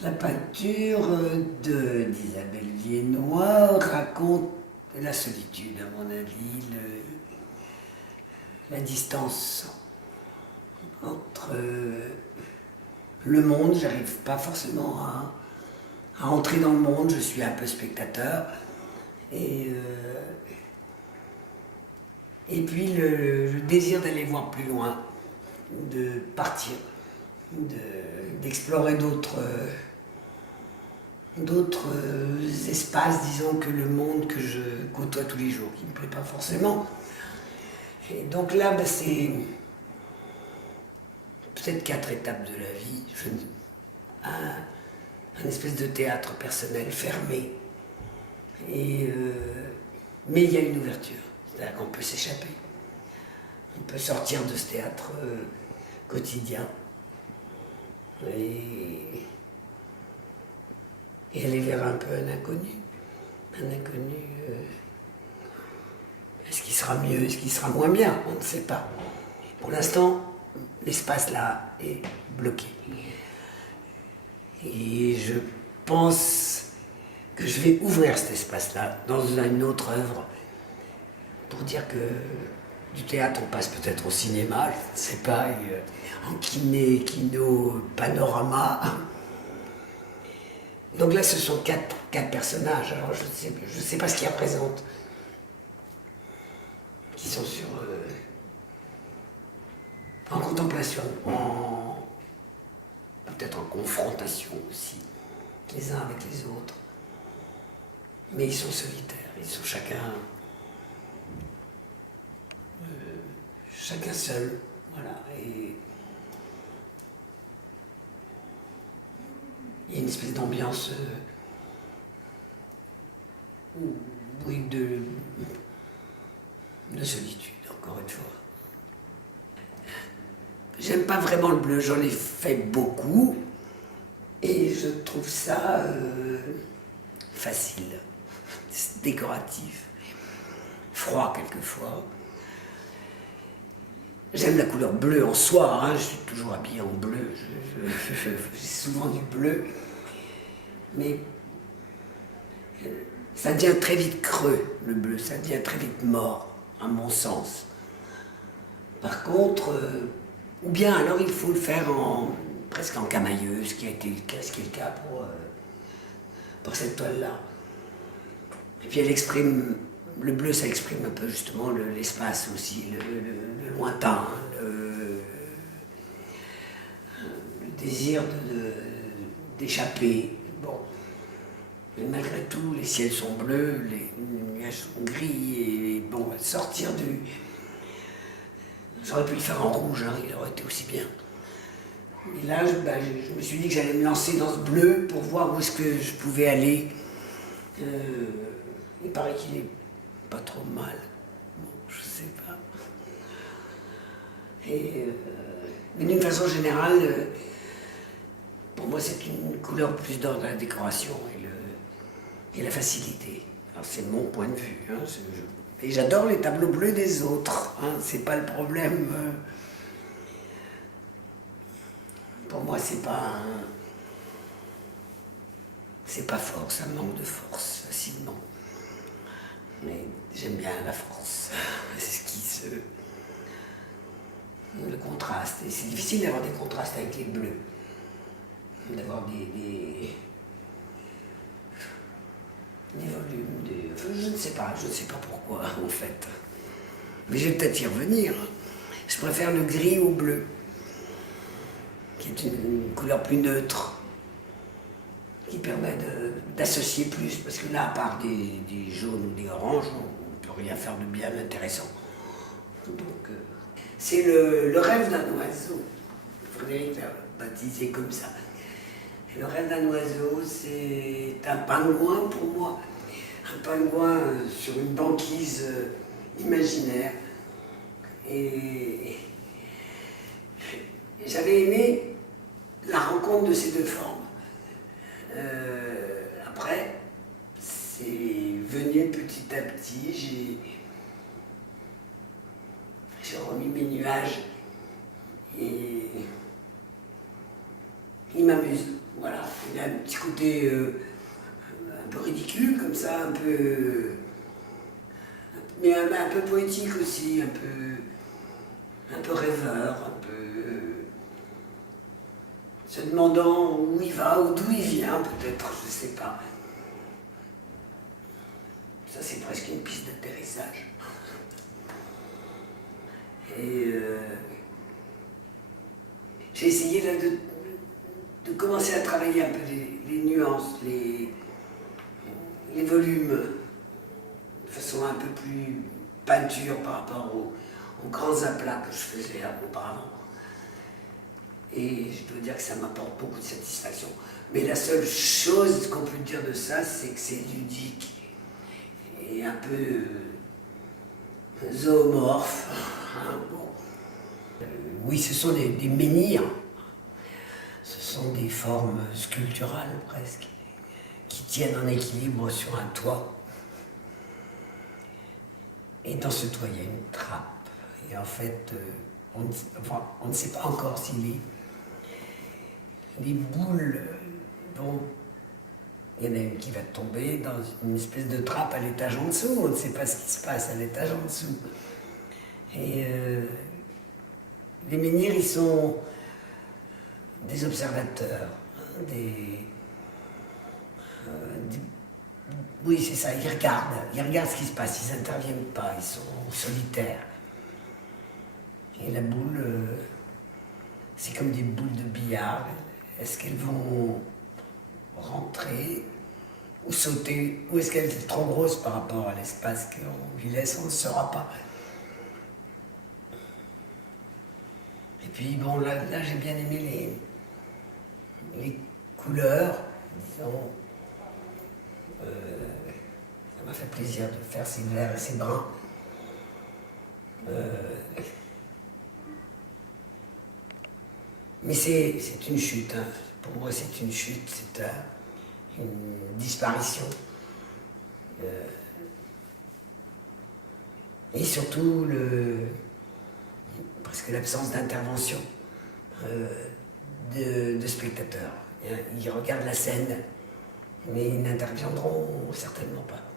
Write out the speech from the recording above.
La peinture d'Isabelle Viennois raconte la solitude, à mon avis, la distance entre le monde. J'arrive pas forcément à entrer dans le monde, je suis un peu spectateur. Et, et puis le désir d'aller voir plus loin, de partir, d'explorer d'autres espaces, disons, que le monde que je côtoie tous les jours, qui ne me plaît pas forcément. Et donc là, c'est peut-être 4 étapes de la vie. Un espèce de théâtre personnel fermé. Mais il y a une ouverture, c'est-à-dire qu'on peut s'échapper. On peut sortir de ce théâtre quotidien et aller vers un peu un inconnu. Un inconnu, est-ce qu'il sera mieux, est-ce qu'il sera moins bien? On ne sait pas. Pour l'instant, l'espace là est bloqué. Et je pense que je vais ouvrir cet espace-là dans une autre œuvre pour dire que du théâtre, on passe peut-être au cinéma, je ne sais pas, en kino, panorama. Donc là, ce sont quatre personnages. Alors je sais pas ce qu'ils représentent, qui sont en contemplation, peut-être en confrontation aussi, les uns avec les autres. Mais ils sont solitaires, ils sont chacun seul, voilà. Et il y a une espèce d'ambiance, oui, de solitude, encore une fois. J'aime pas vraiment le bleu, j'en ai fait beaucoup, et je trouve ça facile, décoratif, froid quelquefois. J'aime la couleur bleue en soi, hein, je suis toujours habillé en bleu, j'ai souvent du bleu, mais ça devient très vite creux, le bleu, ça devient très vite mort, à mon sens. Par contre, ou bien alors il faut le faire presque en camailleux, ce qui est le cas pour cette toile-là. Et puis elle exprime, le bleu ça exprime un peu justement l'espace aussi, le lointain, le désir d'échapper. Bon. Mais malgré tout, les ciels sont bleus, les nuages sont gris, et bon, sortir du... J'aurais pu le faire en rouge, hein, il aurait été aussi bien. Et là, je me suis dit que j'allais me lancer dans ce bleu pour voir où est-ce que je pouvais aller. Il paraît qu'il est pas trop mal. Bon, je sais pas. Mais d'une façon générale, pour moi, c'est une couleur plus d'ordre à la décoration et la facilité. Alors, c'est mon point de vue. Hein, et j'adore les tableaux bleus des autres. Hein, c'est pas le problème. Pour moi, c'est pas fort, ça manque de force facilement. Mais j'aime bien la force. C'est ce qui le contraste. Et c'est difficile d'avoir des contrastes avec les bleus. D'avoir des volumes, je ne sais pas pourquoi en fait. Mais je vais peut-être y revenir. Je préfère le gris au bleu, qui est une couleur plus neutre, qui permet d'associer plus, parce que là, à part des jaunes ou des oranges, on ne peut rien faire de bien intéressant. Donc, c'est le rêve d'un oiseau. Frédéric l'a baptisé comme ça. Le rêve d'un oiseau, c'est un pingouin pour moi. Un pingouin sur une banquise imaginaire. Et j'avais aimé la rencontre de ces deux formes. Après, c'est venu petit à petit, j'ai remis mes nuages et il m'amuse. Voilà. Il a un petit côté un peu ridicule, comme ça, un peu. Mais un peu poétique aussi, un peu rêveur, un peu. Se demandant où il va ou d'où il vient, peut-être, je ne sais pas. Ça, c'est presque une piste d'atterrissage. Et j'ai essayé là, de commencer à travailler un peu les nuances, les volumes, de façon un peu plus peinture par rapport aux grands aplats que je faisais auparavant. Et je dois dire que ça m'apporte beaucoup de satisfaction. Mais la seule chose qu'on peut dire de ça, c'est que c'est ludique et un peu zoomorphe. Hein, bon. Oui, ce sont des menhirs. Ce sont des formes sculpturales presque, qui tiennent en équilibre sur un toit. Et dans ce toit, il y a une trappe. Et en fait, on ne sait pas encore si les boules vont... Il y en a une qui va tomber dans une espèce de trappe à l'étage en dessous. On ne sait pas ce qui se passe à l'étage en dessous. Et les menhirs, ils sont des observateurs, hein, oui, c'est ça, ils regardent ce qui se passe, ils n'interviennent pas, ils sont solitaires. Et la boule, c'est comme des boules de billard. Est-ce qu'elles vont rentrer ou sauter, ou est-ce qu'elles sont trop grosses par rapport à l'espace qu'on lui laisse, on ne saura pas. Et puis bon, là j'ai bien aimé les couleurs, disons. Ça m'a fait plaisir de faire ces verts et ces bruns. Mais c'est une chute, hein. Pour moi c'est une chute, c'est une disparition. Et surtout presque l'absence d'intervention de spectateurs. Ils regardent la scène, mais ils n'interviendront certainement pas.